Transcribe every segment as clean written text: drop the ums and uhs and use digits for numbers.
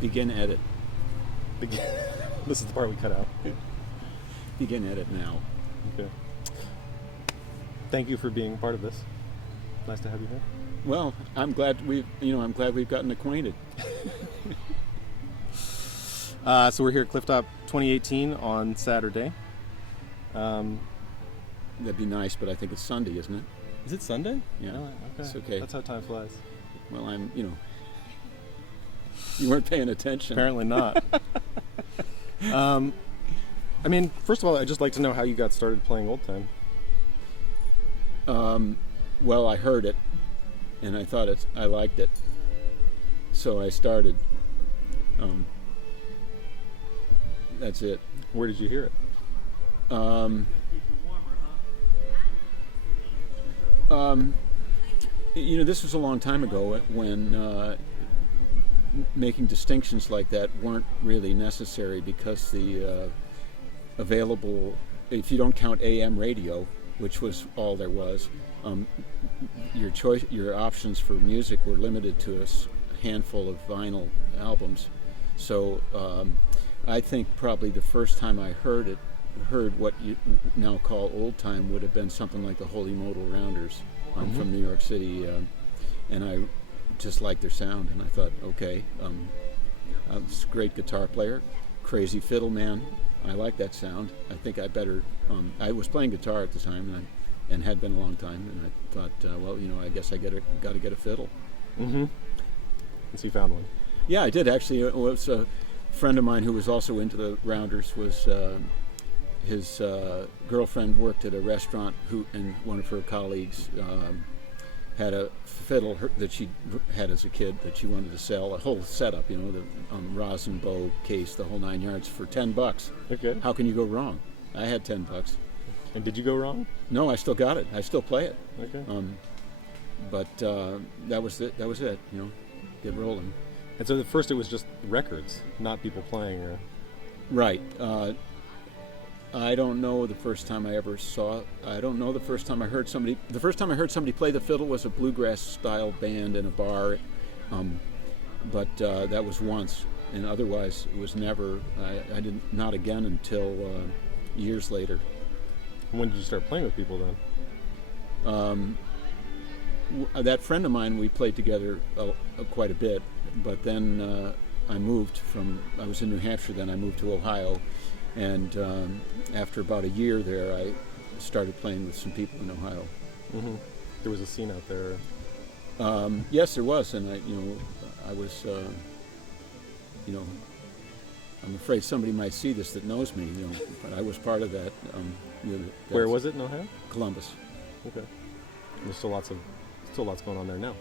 Begin edit. This is the part we cut out. Begin edit now. Okay. Thank you for being part of this. Nice to have you here. Well, I'm glad we've gotten acquainted. So we're here at Clifftop 2018 on Saturday. That'd be nice, but I think it's Sunday, isn't it? Is it Sunday? Yeah. Oh, okay. It's okay. That's how time flies. Well, you weren't paying attention. Apparently not. I mean, first of all, I'd just like to know how you got started playing Oldtime. Well, I heard it, and I thought I liked it, so I started. That's it. Where did you hear it? This was a long time ago when making distinctions like that weren't really necessary because the available, if you don't count AM radio, which was all there was, your options for music were limited to a handful of vinyl albums. So I think probably the first time I heard what you now call old time would have been something like the Holy Modal Rounders from New York City, and I just liked their sound, and I thought, okay, I was a great guitar player, crazy fiddle man. I like that sound. I think I better. I was playing guitar at the time, and had been a long time, and I thought, I guess I got to get a fiddle. Mm-hmm. And so you found one. Yeah, I did actually. It was a friend of mine who was also into the Rounders. Was his girlfriend worked at a restaurant, and one of her colleagues had a fiddle that she had as a kid that she wanted to sell, a whole setup, the rosin bow case, the whole 9 yards for $10. Okay. How can you go wrong? I had $10. And did you go wrong? No, I still got it. I still play it. Okay. But that was it. That was it. Get rolling. And so at first it was just records, not people playing. Right. I don't know the first time I ever saw. I don't know the first time I heard somebody. The first time I heard somebody play the fiddle was a bluegrass style band in a bar, but that was once, and otherwise it was never. I didn't. Not again until years later. When did you start playing with people then? That friend of mine, we played together quite a bit, but then I moved from. I was in New Hampshire then. I moved to Ohio. And after about a year there, I started playing with some people in Ohio. Mm-hmm. There was a scene out there. Yes, there was, and I was, I'm afraid somebody might see this that knows me, but I was part of that. Where was it in Ohio? Columbus. Okay. And there's still lots going on there now.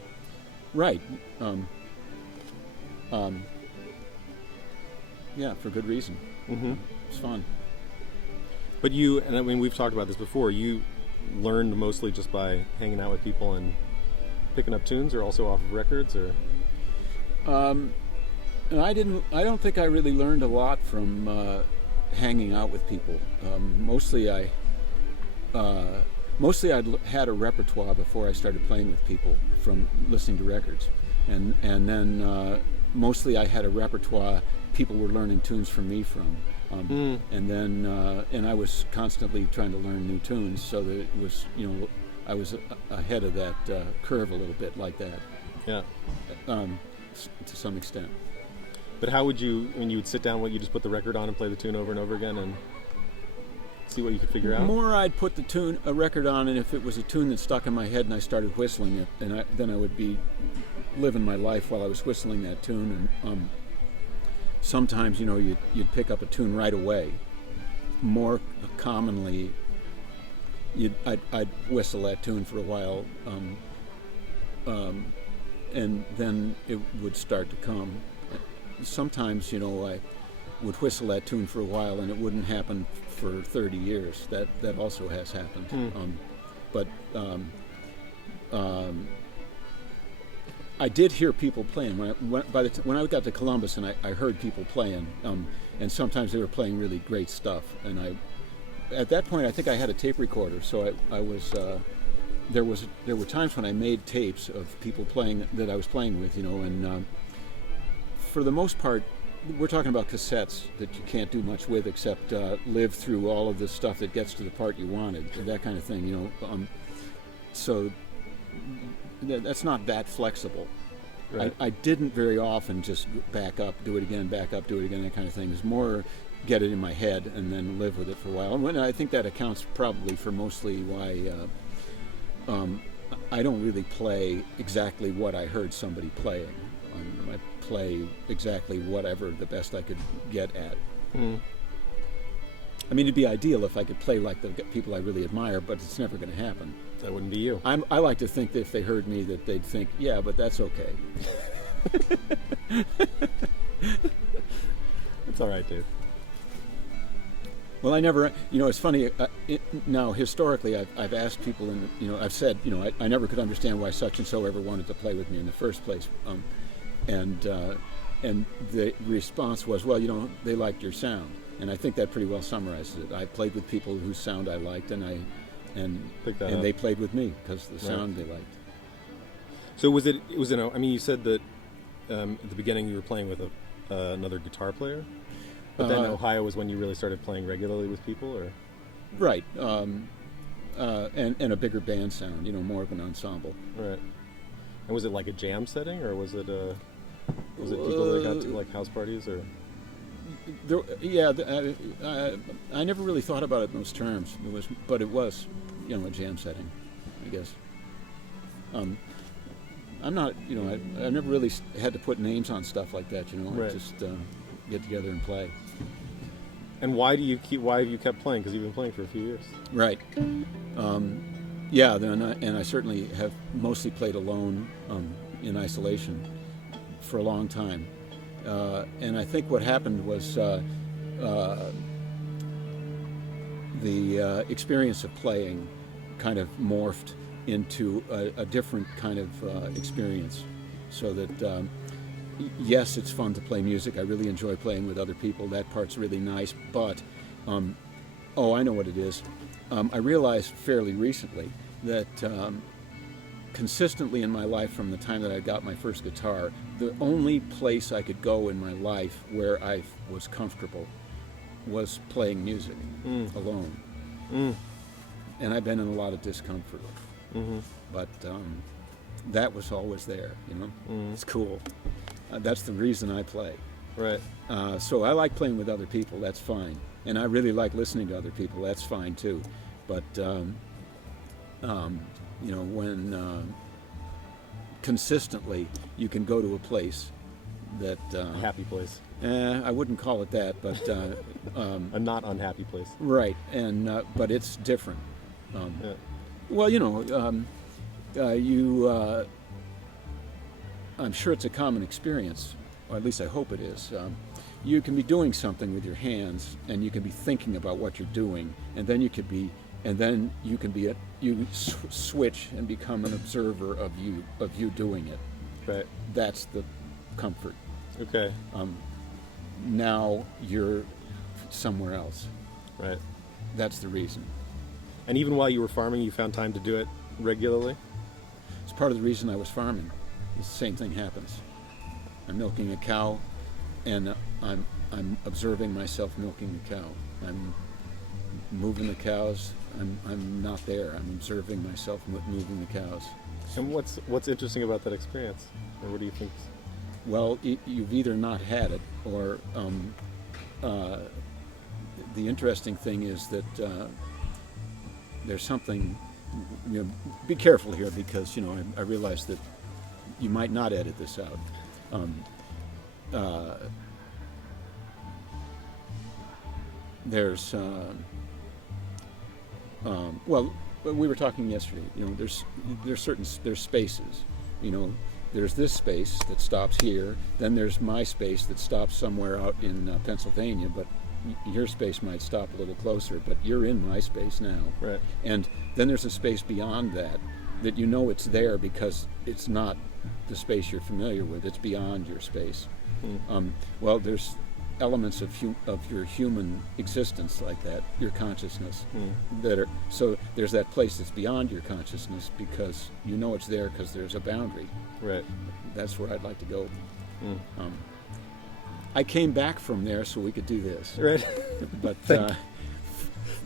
Right. Yeah, for good reason. Mm-hmm. It's fun. But we've talked about this before, you learned mostly just by hanging out with people and picking up tunes, or also off of records, or? I don't think I really learned a lot from hanging out with people. Mostly I'd had a repertoire before I started playing with people from listening to records. And then mostly I had a repertoire people were learning tunes from me from. And then and I was constantly trying to learn new tunes, so that it was, I was ahead of that curve a little bit like that. Yeah. To some extent. But how would you, when you would sit down, you just put the record on and play the tune over and over again and see what you could figure out? More I'd put a record on, and if it was a tune that stuck in my head and I started whistling it, and then I would be living my life while I was whistling that tune. And sometimes, you'd pick up a tune right away. More commonly, I'd whistle that tune for a while, and then it would start to come. Sometimes, I would whistle that tune for a while, and it wouldn't happen for 30 years. That also has happened. I did hear people playing when I got to Columbus, and I heard people playing, and sometimes they were playing really great stuff. And at that point, I think I had a tape recorder, so I was. There were times when I made tapes of people playing that I was playing with, and for the most part, we're talking about cassettes that you can't do much with except live through all of the stuff that gets to the part you wanted, that kind of thing, So that's not that flexible. Right. I didn't very often just back up, do it again, back up, do it again, that kind of thing. It's more get it in my head and then live with it for a while. And I think that accounts probably for mostly why I don't really play exactly what I heard somebody playing. I play exactly whatever the best I could get at. Mm. I mean, it'd be ideal if I could play like the people I really admire, but it's never going to happen. That wouldn't be you. I like to think that if they heard me, that they'd think, yeah, but that's okay. That's all right, Dave. Well, I never, it's funny, now historically I've asked people, and, I've said, I never could understand why such and so ever wanted to play with me in the first place. And the response was, well, they liked your sound. And I think that pretty well summarizes it. I played with people whose sound I liked, and they played with me because the sound they liked. So you said that at the beginning you were playing with another guitar player? But then Ohio was when you really started playing regularly with people, or? Right, and a bigger band sound, more of an ensemble. Right. And was it like a jam setting, or was it people that got to like house parties, or? I never really thought about it in those terms. But it was, a jam setting, I guess. I'm not, I never really had to put names on stuff like that, Right. Just get together and play. And why have you kept playing? Because you've been playing for a few years. Right. And I certainly have mostly played alone in isolation for a long time. And I think what happened was the experience of playing kind of morphed into a different kind of experience. So that, yes, it's fun to play music. I really enjoy playing with other people. That part's really nice. But, I know what it is. I realized fairly recently that consistently in my life from the time that I got my first guitar, the only place I could go in my life where I was comfortable was playing music alone. Mm. And I've been in a lot of discomfort. Mm-hmm. But that was always there, It's cool. That's the reason I play. Right. So I like playing with other people, that's fine. And I really like listening to other people, that's fine too. But, when consistently you can go to a place that... a happy place. I wouldn't call it that, but... a not unhappy place. Right, and but it's different. Yeah. Well, I'm sure it's a common experience, or at least I hope it is. You can be doing something with your hands, and you can be thinking about what you're doing, and then you switch and become an observer of you doing it. Right. That's the comfort. Okay. Now you're somewhere else. Right. That's the reason. And even while you were farming, you found time to do it regularly? It's part of the reason I was farming. The same thing happens. I'm milking a cow, and I'm observing myself milking the cow. I'm moving the cows. I'm not there. I'm observing myself moving the cows. And what's interesting about that experience, or what do you think? Well, you've either not had it, or the interesting thing is that there's something. Be careful here, because I realize that you might not edit this out. There's well, we were talking yesterday. There's spaces. There's this space that stops here. Then there's my space that stops somewhere out in Pennsylvania. But your space might stop a little closer. But you're in my space now. Right. And then there's a space beyond that it's there because it's not the space you're familiar with. It's beyond your space. Hmm. Well, there's elements of your human existence like that, your consciousness, that are, so there's that place that's beyond your consciousness because you know it's there because there's a boundary. Right. That's where I'd like to go. Mm. I came back from there so we could do this. Right. But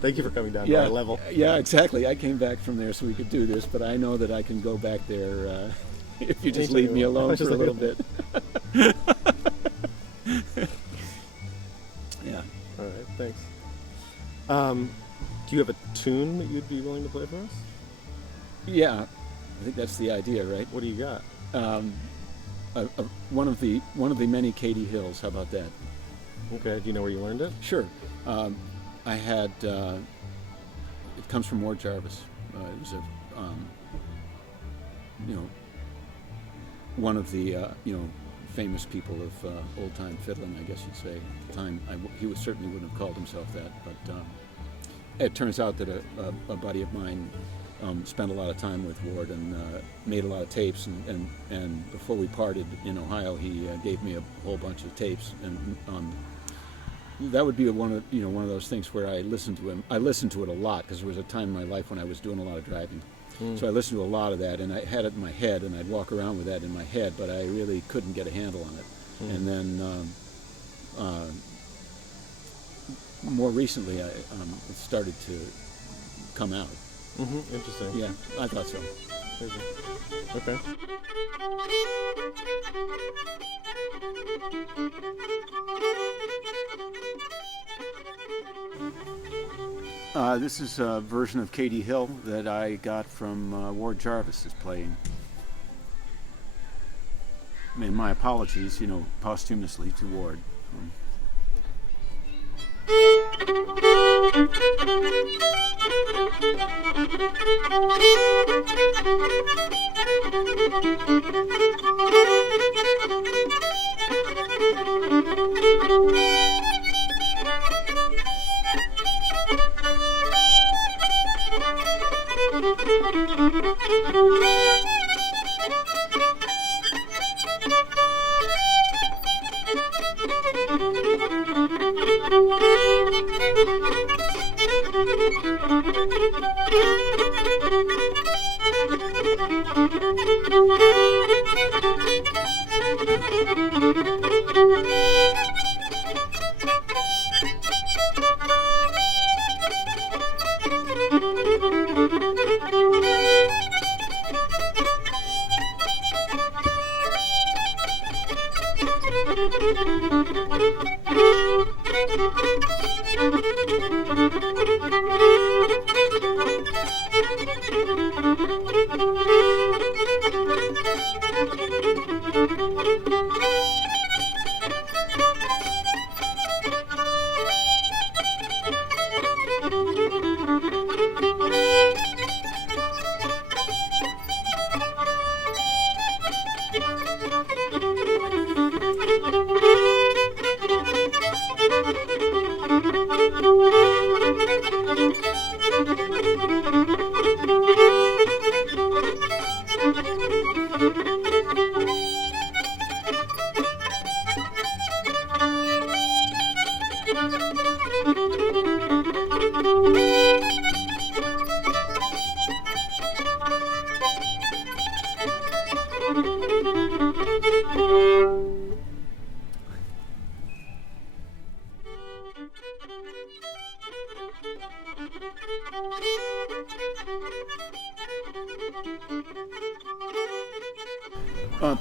thank you for coming down to our level. Yeah, exactly. I came back from there so we could do this, but I know that I can go back there if you just leave me alone for a little bit. Yeah. All right, thanks. Do you have a tune that you'd be willing to play for us? Yeah, I think that's the idea, right? What do you got? One of the many Katy Hills. How about that? Okay. Do you know where you learned it? Sure. I had. It comes from Ward Jarvis. It was one of the famous people of old-time fiddling, I guess you'd say. At the time, he certainly wouldn't have called himself that, but it turns out that a buddy of mine spent a lot of time with Ward and made a lot of tapes, and before we parted in Ohio, he gave me a whole bunch of tapes, and that would be one of those things where I listened to him. I listened to it a lot because there was a time in my life when I was doing a lot of driving. So I listened to a lot of that, and I had it in my head, and I'd walk around with that in my head, but I really couldn't get a handle on it. And then more recently, it started to come out. Mm-hmm. Interesting. Yeah, I thought so. Okay. This is a version of Katy Hill that I got from Ward Jarvis's playing. And my apologies, posthumously to Ward.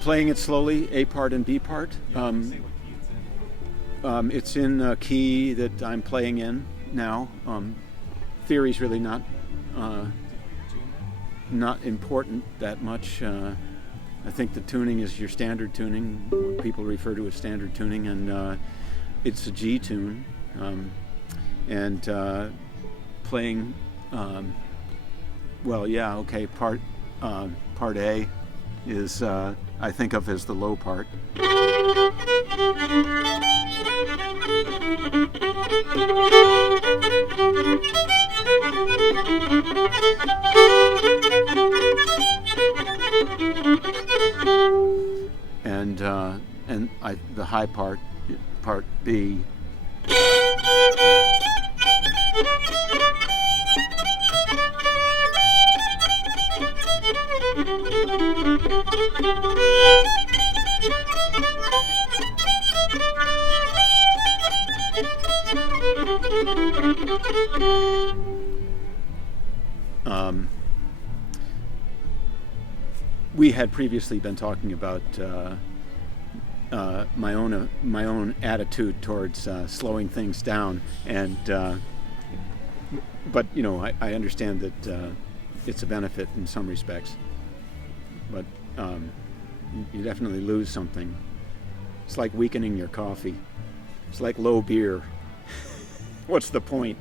Playing it slowly, A part and B part. It's in a key that I'm playing in now. Theory's really not important that much. I think the tuning is your standard tuning. People refer to it as standard tuning, and it's a G tune. And playing, part A is I think of as the low part. the high part B. We had previously been talking about my own attitude towards slowing things down, and but I understand that it's a benefit in some respects, but you definitely lose something. It's like weakening your coffee. It's like low beer. What's the point?